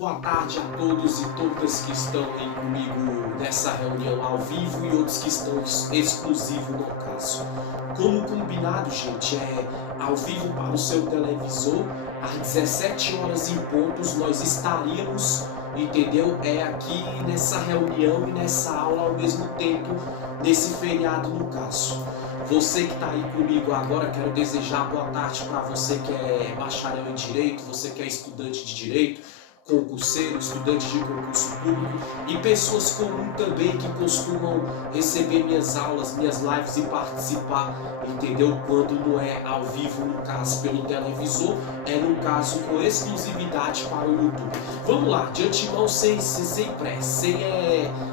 boa tarde a todos e todas que estão aí comigo nessa reunião ao vivo e outros que estão exclusivo no caso. Como combinado, gente, é ao vivo para o seu televisor, às 17 horas em pontos nós estaríamos, entendeu? É aqui nessa reunião e nessa aula ao mesmo tempo, nesse feriado no caso. Você que está aí comigo agora, quero desejar boa tarde para você que é bacharel em Direito, você que é estudante de Direito, concurseiro, estudante de concurso público e pessoas comuns também que costumam receber minhas aulas, minhas lives e participar, entendeu? Quando não é ao vivo, no caso pelo televisor, é no caso com exclusividade para o YouTube. Vamos lá, de antemão, sem pressa,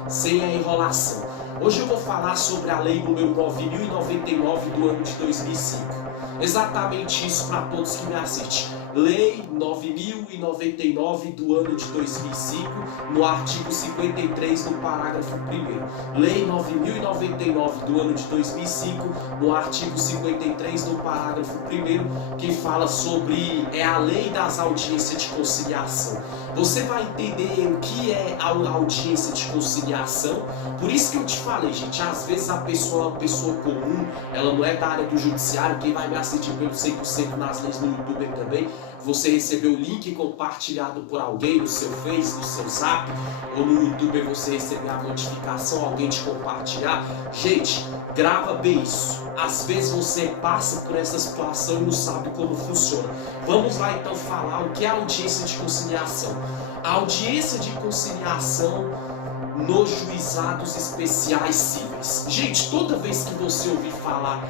sem a enrolação. Hoje eu vou falar sobre a lei número 9099 do ano de 2005. Exatamente isso para todos que me assistem. Lei 9099 do ano de 2005, no artigo 53, no parágrafo 1º. Lei 9099 do ano de 2005, no artigo 53, no parágrafo 1º, que fala sobre a lei das audiências de conciliação. Você vai entender o que é a audiência de conciliação. Por isso que eu te falei, gente, às vezes a pessoa é uma pessoa comum, ela não é da área do judiciário. Quem vai me assistir pelo 100% nas leis no YouTube também, você recebeu o link compartilhado por alguém no seu Face, no seu Zap, ou no YouTube você receber a notificação, alguém te compartilhar. Gente, grava bem isso. Às vezes você passa por essa situação e não sabe como funciona. Vamos lá então falar o que é a audiência de conciliação. A audiência de conciliação nos juizados especiais cíveis. Gente, toda vez que você ouvir falar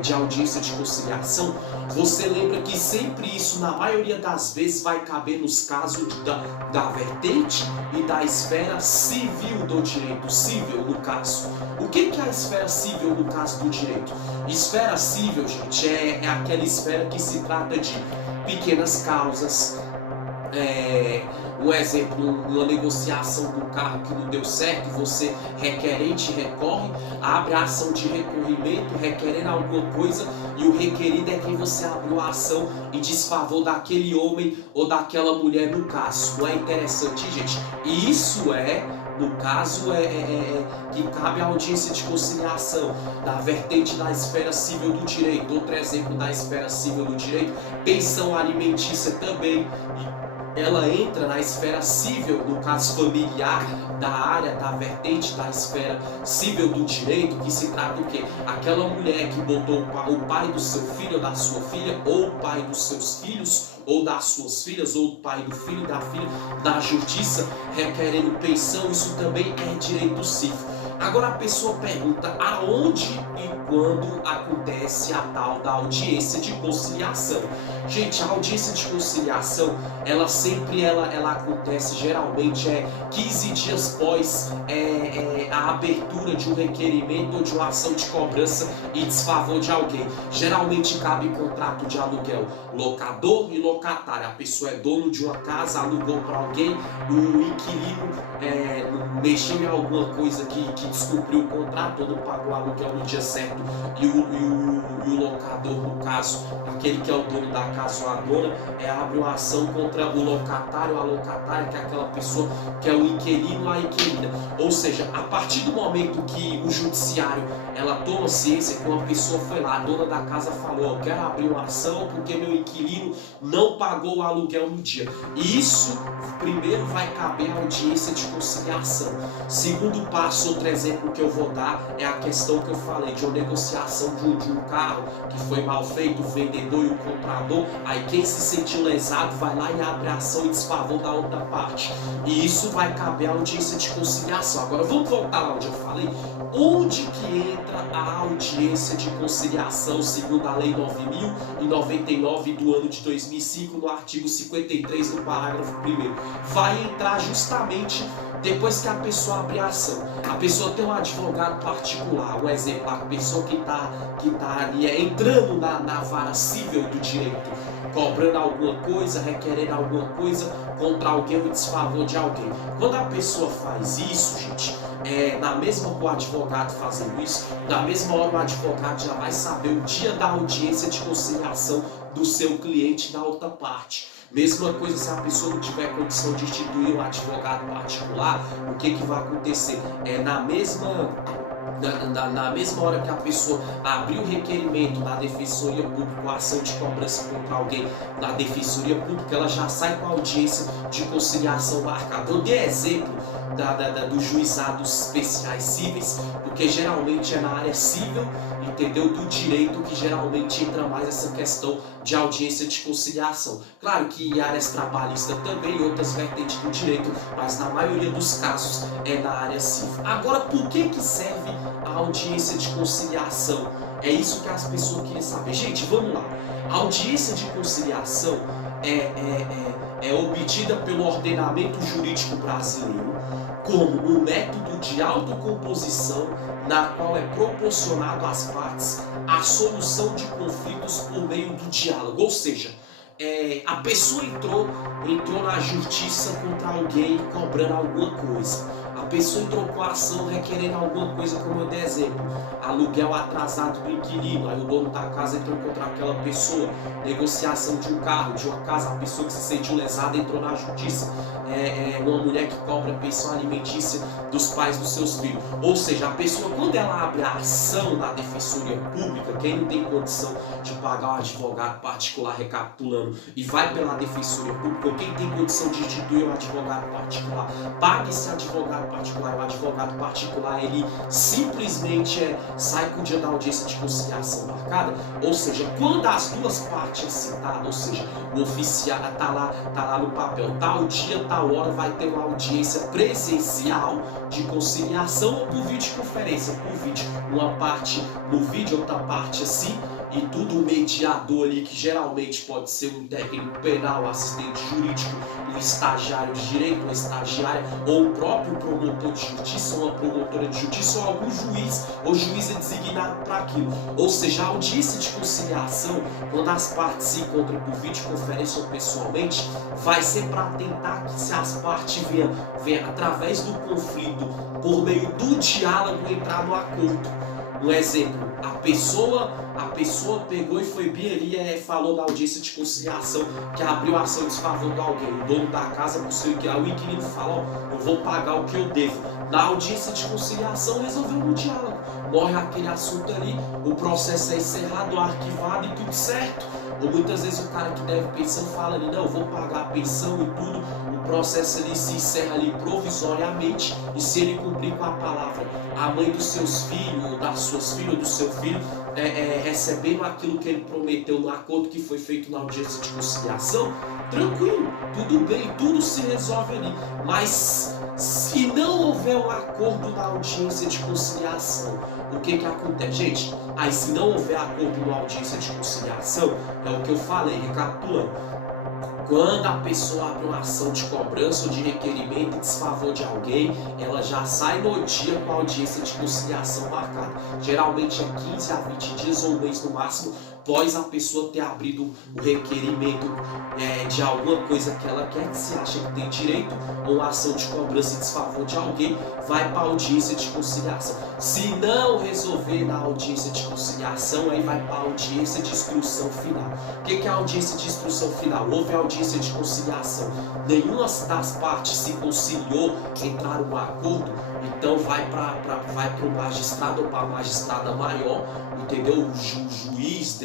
de audiência de conciliação, você lembra que sempre isso, na maioria das vezes, vai caber nos casos da vertente e da esfera civil do direito, civil no caso. O que é a esfera civil no caso do direito? Esfera civil, gente, é aquela esfera que se trata de pequenas causas, um exemplo, uma negociação do carro que não deu certo, você requerente recorre, abre a ação de recorrimento, requerendo alguma coisa, e o requerido é quem você abriu a ação em desfavor daquele homem ou daquela mulher no caso. Não é interessante, gente? E isso no caso, que cabe à audiência de conciliação da vertente da esfera civil do direito. Outro exemplo da esfera civil do direito, pensão alimentícia também. Ela entra na esfera civil, no caso familiar, da área, da vertente da esfera civil do direito, que se trata do quê? Aquela mulher que botou o pai do seu filho ou da sua filha, ou o pai dos seus filhos, ou das suas filhas, ou o pai do filho e da filha, da justiça, requerendo pensão, isso também é direito civil. Agora a pessoa pergunta aonde e quando acontece a tal da audiência de conciliação. Gente, a audiência de conciliação, ela acontece geralmente 15 dias após a abertura de um requerimento ou de uma ação de cobrança em desfavor de alguém. Geralmente cabe contrato de aluguel locador e locatário. A pessoa é dono de uma casa, alugou para alguém, o inquilino mexeu em alguma coisa que descumpriu o contrato ou não pagou o aluguel no dia certo, e o locador, no caso, aquele que é o dono da casa ou a dona, abre uma ação contra o locatário ou a locatária, que é aquela pessoa que é o inquilino ou a inquilina. Ou seja, a partir do momento que o judiciário toma ciência que uma pessoa foi lá, a dona da casa falou, eu quero abrir uma ação porque meu inquilino não pagou o aluguel no dia. E isso, primeiro, vai caber a audiência de conciliação. Segundo passo, outro exemplo que eu vou dar é a questão que eu falei de uma negociação de um carro que foi mal feito, o vendedor e o comprador. Aí quem se sentiu lesado vai lá e abre a ação em desfavor da outra parte. E isso vai caber a audiência de conciliação. Agora vamos voltar lá onde eu falei. Onde que entra a audiência de conciliação segundo a Lei 9099 do ano de 2005, no artigo 53, no parágrafo 1º? Vai entrar justamente depois que a pessoa abre a ação. A pessoa tem um advogado particular, um exemplo, a pessoa que tá ali entrando na vara civil do direito, cobrando alguma coisa, requerendo alguma coisa contra alguém em desfavor de alguém. Quando a pessoa faz isso, gente, na mesma hora o advogado fazendo isso, na mesma hora o advogado já vai saber o dia da audiência de conciliação do seu cliente da outra parte. Mesma coisa se a pessoa não tiver condição de instituir um advogado particular, o que vai acontecer? Na mesma hora que a pessoa abrir o requerimento na Defensoria Pública, uma ação de cobrança contra alguém na Defensoria Pública, ela já sai com a audiência de conciliação marcada. Eu dei exemplo dos juizados especiais cíveis, porque geralmente é na área civil, entendeu? Do direito que geralmente entra mais essa questão de audiência de conciliação. Claro que em áreas trabalhistas também, outras vertentes do direito, mas na maioria dos casos é na área civil. Agora, por que serve a audiência de conciliação? É isso que as pessoas queriam saber. Gente, vamos lá. A audiência de conciliação é obtida pelo ordenamento jurídico brasileiro como um método de autocomposição na qual é proporcionado às partes a solução de conflitos por meio do diálogo. Ou seja, a pessoa entrou na justiça contra alguém cobrando alguma coisa. A pessoa entrou com a ação requerendo alguma coisa, como eu dei exemplo, aluguel atrasado do inquilino, aí o dono da casa entrou contra aquela pessoa, negociação de um carro, de uma casa, a pessoa que se sentiu lesada entrou na justiça, uma mulher que cobra pensão alimentícia dos pais dos seus filhos. Ou seja, a pessoa, quando ela abre a ação na Defensoria Pública, quem não tem condição de pagar um advogado particular, recapitulando, e vai pela Defensoria Pública, ou quem tem condição de instituir um advogado particular, paga esse advogado particular. O advogado particular, ele simplesmente sai com o dia da audiência de conciliação marcada. Ou seja, quando as duas partes citadas, ou seja, o oficial tá lá no papel, tal dia, tal hora, vai ter uma audiência presencial de conciliação ou por videoconferência, por vídeo, uma parte no vídeo, outra parte assim, e tudo o mediador ali, que geralmente pode ser um técnico penal, um assistente jurídico, um estagiário de direito, uma estagiária, ou o próprio promotor de justiça, ou uma promotora de justiça, ou algum juiz, ou juiz é designado para aquilo. Ou seja, a audiência de conciliação, quando as partes se encontram por videoconferência ou pessoalmente, vai ser para tentar que se as partes venham através do conflito, por meio do diálogo, entrar no acordo. Um exemplo, a pessoa pegou e foi bem ali, falou na audiência de conciliação que abriu a ação em desfavor de alguém, o dono da casa, o inquilino fala, eu vou pagar o que eu devo. Na audiência de conciliação resolveu no diálogo, morre aquele assunto ali, o processo é encerrado, arquivado e tudo certo. Ou muitas vezes o cara que deve pensão fala ali, não, eu vou pagar a pensão e tudo, o processo ali se encerra ali provisoriamente, e se ele cumprir com a palavra, a mãe dos seus filhos, ou das suas filhas, ou do seu filho, recebendo aquilo que ele prometeu no acordo que foi feito na audiência de conciliação, tranquilo, tudo bem, tudo se resolve ali. Mas se não houver um acordo na audiência de conciliação, o que acontece? Gente, aí se não houver acordo na audiência de conciliação, é o que eu falei, recapitulando. Quando a pessoa abre uma ação de cobrança ou de requerimento em desfavor de alguém, ela já sai no dia com a audiência de conciliação marcada. Geralmente é 15 a 20 dias ou um mês no máximo, após a pessoa ter abrido o requerimento de alguma coisa que ela quer, que se acha que tem direito, ou uma ação de cobrança em desfavor de alguém, vai para a audiência de conciliação. Se não resolver na audiência de conciliação, aí vai para a audiência de instrução final. O que é a audiência de instrução final? Houve a audiência de conciliação, nenhuma das partes se conciliou, entraram no acordo, então vai para o magistrado ou para a magistrada maior, entendeu? O juiz,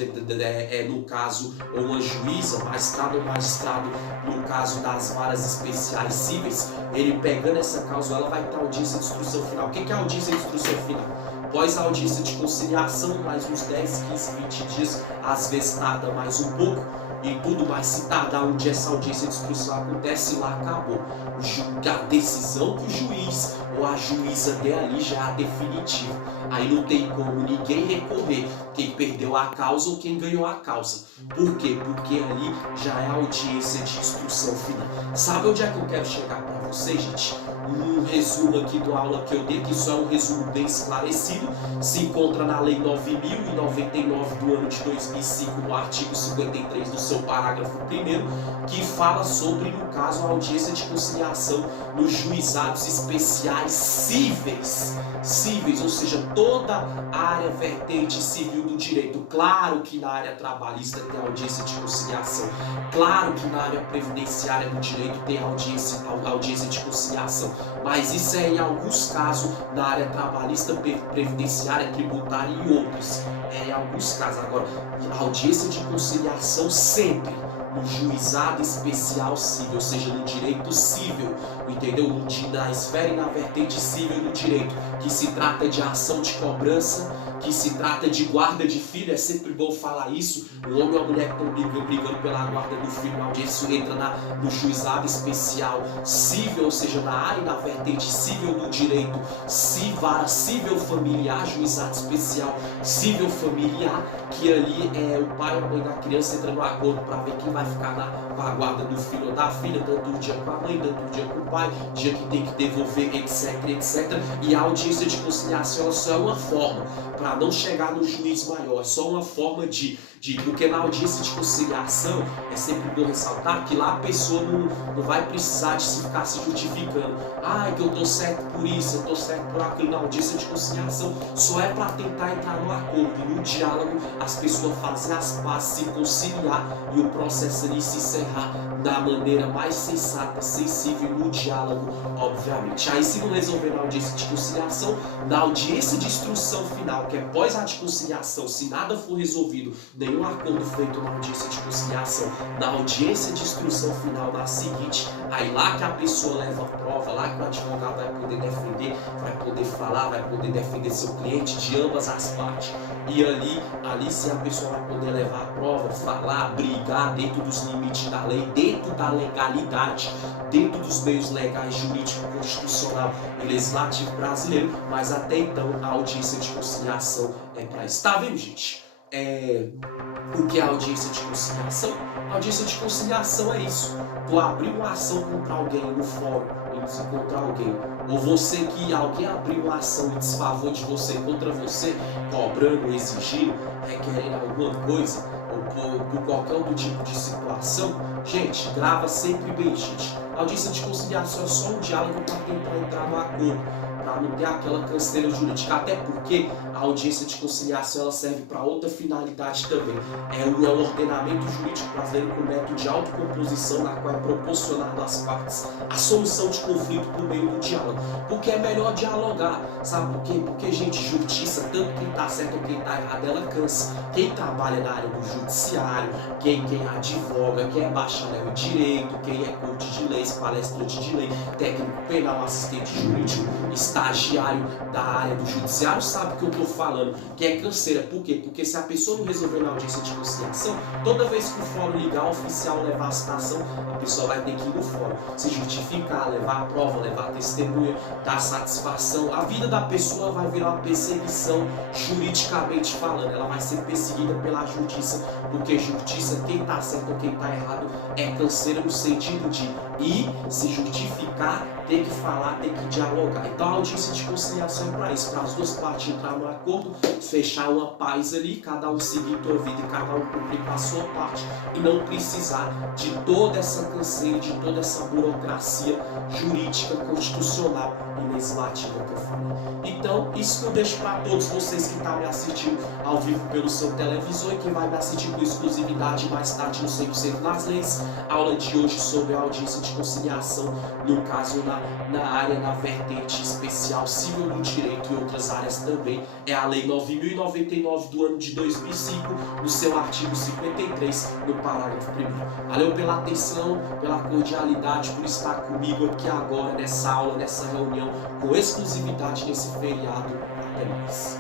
no caso, ou uma juíza, magistrado ou magistrado, no caso das varas especiais cíveis, ele pegando essa causa, ela vai para a audiência de instrução final. O que é a audiência de instrução final? Após a audiência de conciliação, mais uns 10, 15, 20 dias, às vezes tarda mais um pouco, e tudo mais, se tardar um dia essa audiência de instrução acontece, lá acabou. A decisão que o juiz ou a juíza der ali já é a definitiva. Aí não tem como ninguém recorrer, quem perdeu a causa ou quem ganhou a causa. Por quê? Porque ali já é a audiência de instrução final. Sabe onde é que eu quero chegar para vocês, gente, um resumo aqui da aula que eu dei, que isso é um resumo bem esclarecido, se encontra na Lei 9.099 do ano de 2005, no artigo 53 do seu parágrafo 1º, que fala sobre, no caso, a audiência de conciliação nos juizados especiais cíveis, ou seja, toda a área vertente civil do direito. Claro que na área trabalhista tem audiência de conciliação, claro que na área previdenciária do direito tem audiência de conciliação, mas isso é em alguns casos na área trabalhista, previdenciária, tributária e outros. É em alguns casos. Agora, a audiência de conciliação sempre no juizado especial civil, ou seja, no direito civil, entendeu? Na esfera e na vertente civil do direito, que se trata de ação de cobrança, que se trata de guarda de filho. É sempre bom falar isso. O homem ou a mulher que estão brigando pela guarda do filho, a audiência entra no juizado especial civil, ou seja, na área e na vertente civil do direito, civil familiar, juizado especial civil familiar, que ali é o pai ou a mãe da criança entra no acordo para ver quem vai ficar com a guarda do filho ou da filha, dando um dia com a mãe, dando um dia com o pai, dia que tem que devolver, etc, etc. E a audiência de conciliação só é uma forma para não chegar no juiz maior, é só uma forma porque na audiência de conciliação é sempre bom ressaltar que lá a pessoa não vai precisar de ficar se justificando. Que eu tô certo por isso, eu tô certo por aquilo. Na audiência de conciliação só é para tentar entrar no acordo, no diálogo, as pessoas fazem as pazes, se conciliar e o processo ali se encerrar da maneira mais sensata, sensível, no diálogo, obviamente. Aí, se não resolver na audiência de conciliação, na audiência de instrução final, que é pós a de conciliação, se nada for resolvido, nenhum acordo feito na audiência de conciliação, na audiência de instrução final, na seguinte, aí lá que a pessoa leva a prova, lá que o advogado vai poder defender, vai poder falar, vai poder defender seu cliente de ambas as partes. E ali sim a pessoa vai poder levar a prova, falar, brigar dentro dos limites da lei, dentro da legalidade, dentro dos meios legais, jurídico, constitucional e legislativo brasileiro. Mas até então a audiência de conciliação é para isso. Tá vendo, gente? O que é a audiência de conciliação? A audiência de conciliação é isso. Tu abrir uma ação contra alguém no fórum e contra alguém, ou alguém abriu uma ação em desfavor de você, contra você, cobrando, exigindo, requerendo alguma coisa, ou por qualquer outro tipo de situação, gente, grava sempre bem, gente. A audiência de conciliação é só um diálogo para tentar entrar no acordo, para não ter aquela canseira jurídica, até porque a audiência de conciliação ela serve para outra finalidade também. É o ordenamento jurídico brasileiro com método de autocomposição, na qual é proporcionado às partes a solução de conflito por meio do diálogo. Porque é melhor dialogar, sabe por quê? Porque, gente, justiça, tanto quem está certo ou quem está errado, ela cansa. Quem trabalha na área do judiciário, quem advoga, quem é bacharel em direito, quem é coach de leis, palestrante de lei, técnico penal, assistente jurídico, estagiário da área do judiciário, sabe o que eu estou falando, que é canseira. Por quê? Porque se a pessoa não resolver na audiência de conciliação, toda vez que o fórum ligar, o oficial levar a citação, a pessoa vai ter que ir no fórum, se justificar, levar a prova, levar a testemunha, dar satisfação. A vida da pessoa vai virar uma perseguição juridicamente falando, ela vai ser perseguida pela justiça, porque justiça, quem está certo ou quem está errado, é canseira no sentido de ir, se justificar, ter que falar, ter que dialogar. Então a audiência de conciliação é para isso, para as duas partes entrar no acordo, fechar uma paz ali, cada um seguir a sua vida e cada um cumprir com a sua parte e não precisar de toda essa canseira, de toda essa burocracia jurídica, constitucional e legislativa que eu falei. Então, isso que eu deixo para todos vocês que estão me assistindo ao vivo pelo seu televisor e quem vai me assistir com exclusividade mais tarde no 100% nas leis. Aula de hoje sobre a audiência de conciliação, no caso na área, na vertente especial civil do direito e outras áreas também, é a Lei 9.099 do ano de 2005, no seu artigo 53, no parágrafo 1º. Valeu pela atenção, pela cordialidade, por estar comigo aqui agora, nessa aula, nessa reunião, com exclusividade nesse feriado. Até mais.